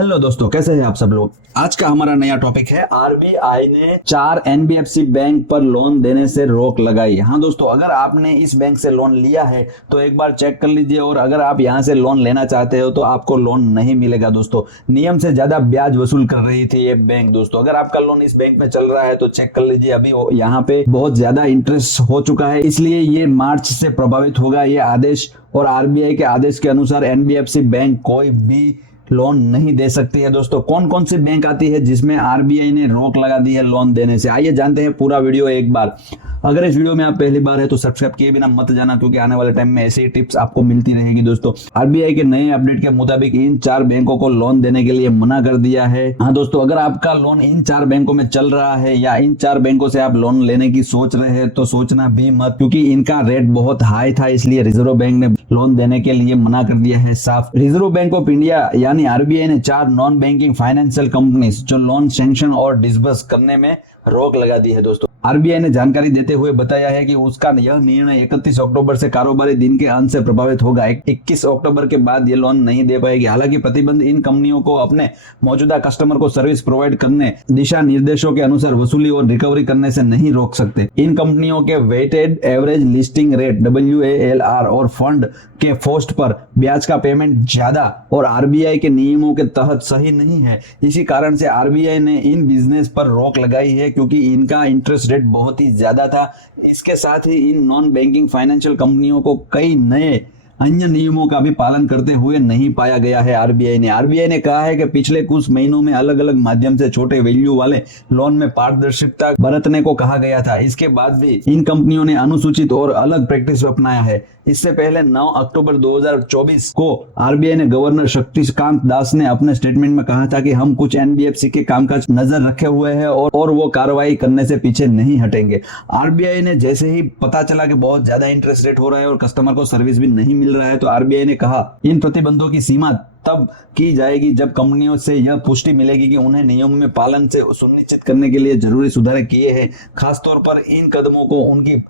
Hello दोस्तों, कैसे हैं आप सब लोग। आज का हमारा नया टॉपिक है आरबीआई ने 4 एनबीएफसी बैंक पर लोन देने से रोक लगाई। हाँ दोस्तों, अगर आपने इस बैंक से लोन लिया है तो एक बार चेक कर लीजिए, और अगर आप यहां से लोन लेना चाहते हो तो आपको लोन नहीं मिलेगा। दोस्तों, नियम से ज्यादा ब्याज वसूल कर रही थी ये बैंक। दोस्तों, अगर आपका लोन इस बैंक में चल रहा है तो चेक कर लीजिए, अभी यहाँ पे बहुत ज्यादा इंटरेस्ट हो चुका है, इसलिए ये मार्च से प्रभावित होगा ये आदेश। और आरबीआई के आदेश के अनुसार एनबीएफसी बैंक कोई भी लोन नहीं दे सकती है। दोस्तों, कौन कौन सी बैंक आती है जिसमें आरबीआई ने रोक लगा दी है लोन देने से, आइए जानते हैं पूरा वीडियो एक बार। अगर इस वीडियो में आप पहली बार है तो सब्सक्राइब किए बिना मत जाना, क्योंकि आने वाले टाइम में ऐसी टिप्स आपको मिलती रहेगी। दोस्तों, आरबीआई के नए अपडेट के मुताबिक इन 4 बैंकों को लोन देने के लिए मना कर दिया है। हाँ दोस्तों, अगर आपका लोन इन 4 बैंकों में चल रहा है या इन 4 बैंकों से आप लोन लेने की सोच रहे हैं तो सोचना भी मत, क्योंकि इनका रेट बहुत हाई था, इसलिए रिजर्व बैंक ने लोन देने के लिए मना कर दिया है साफ। रिजर्व बैंक ऑफ इंडिया यानी आरबीआई ने 4 नॉन बैंकिंग फाइनेंशियल कंपनीज जो लोन सैंक्शन और डिसबर्स करने में रोक लगा दी है। दोस्तों, आरबीआई ने जानकारी देते हुए बताया है कि उसका यह निर्णय 31 अक्टूबर से कारोबारी दिन के अंत से प्रभावित होगा। 21 अक्टूबर के बाद ये लोन नहीं दे पाएगी। हालांकि प्रतिबंध इन कंपनियों को अपने मौजूदा कस्टमर को सर्विस प्रोवाइड करने, दिशा निर्देशों के अनुसार वसूली और रिकवरी करने से नहीं रोक सकते। इन कंपनियों के weighted average listing rate WALR और फंड के पोस्ट पर ब्याज का पेमेंट ज्यादा और आरबीआई के नियमों के तहत सही नहीं है। इसी कारण से आरबीआई ने इन बिजनेस पर रोक लगाई है, क्योंकि इनका इंटरेस्ट रेट बहुत ही ज्यादा था। इसके साथ ही इन नॉन बैंकिंग फाइनेंशियल कंपनियों को कई नए अन्य नियमों का भी पालन करते हुए नहीं पाया गया है। आरबीआई ने कहा है कि पिछले कुछ महीनों में अलग अलग माध्यम से छोटे वैल्यू वाले लोन में पारदर्शिता बरतने को कहा गया था। इसके बाद भी इन कंपनियों ने अनुसूचित और अलग प्रैक्टिस अपनाया है। इससे पहले 9 अक्टूबर 2024 को आरबीआई ने गवर्नर शक्तिकांत दास ने अपने स्टेटमेंट में कहा था कि हम कुछ एनबीएफसी के कामकाज नजर रखे हुए हैं और वो कार्रवाई करने से पीछे नहीं हटेंगे। आरबीआई ने जैसे ही पता चला कि बहुत ज्यादा इंटरेस्ट रेट हो रहा है और कस्टमर को सर्विस भी नहीं मिल रहा है, तो आरबीआई ने कहा इन प्रतिबंधों की सीमा तब की जाएगी जब कंपनियों से यह पुष्टि मिलेगी कि उन्हें नियमों में पालन से सुनिश्चित करने के लिए जरूरी सुधार किए हैं। खासतौर पर इन कदमों को उनकी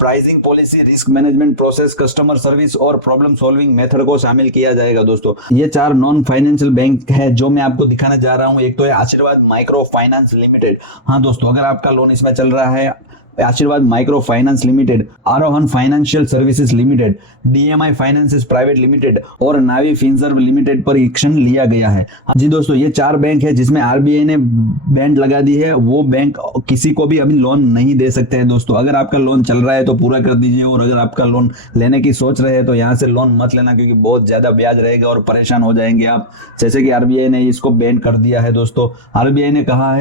pricing policy, risk management process, customer service और प्रॉब्लम सॉल्विंग मेथड को शामिल किया जाएगा। दोस्तों, ये 4 नॉन फाइनेंशियल बैंक है जो मैं आपको दिखाने जा रहा हूं। एक तो है आशीर्वाद माइक्रो फाइनेंस लिमिटेड। हाँ दोस्तों, अगर आपका लोन इसमें चल रहा है, Ashirvad micro finance limited, Arohan financial services limited, DMI finances private limited और नावी फिनसर्व लिमिटेड पर एक्शन लिया गया है। जी दोस्तों, ये 4 बैंक है जिसमें आरबीआई ने बैन लगा दी है। वो बैंक किसी को भी अभी लोन नहीं दे सकते हैं। दोस्तों, अगर आपका लोन चल रहा है तो पूरा कर दीजिए, और अगर आपका लोन लेने की सोच रहे हैं तो यहाँ से लोन मत लेना, क्योंकि बहुत ज्यादा ब्याज रहेगा और परेशान हो जाएंगे आप, जैसे कि आरबीआई ने इसको बैन कर दिया है। दोस्तों, आरबीआई ने कहा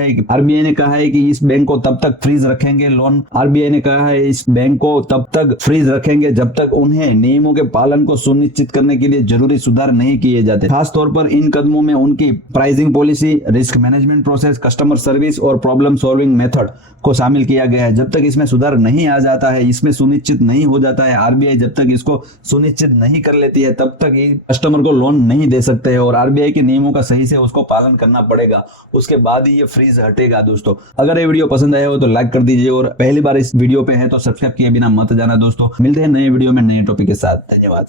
है कि इस बैंक को तब तक फ्रीज रखेंगे लोन। आरबीआई ने कहा है इस बैंक को तब तक फ्रीज रखेंगे जब तक उन्हें नियमों के पालन को सुनिश्चित करने के लिए जरूरी सुधार नहीं किए जाते। खास तौर पर इन कदमों में उनकी pricing policy, risk management process, customer service और प्रॉब्लम सॉल्विंग मेथड को शामिल किया गया है। जब तक इसमें सुधार नहीं आ जाता है, इसमें सुनिश्चित नहीं हो जाता है, आरबीआई जब तक इसको सुनिश्चित नहीं कर लेती है, तब तक कस्टमर को लोन नहीं दे सकते हैं, और आरबीआई के नियमों का सही से उसको पालन करना पड़ेगा। उसके बाद ही ये फ्रीज हटेगा। दोस्तों, अगर ये वीडियो पसंद आया हो तो लाइक कर दीजिए, और पहली बार इस वीडियो पे है तो सब्सक्राइब किए बिना मत जाना। दोस्तों, मिलते हैं नए वीडियो में नए टॉपिक के साथ। धन्यवाद।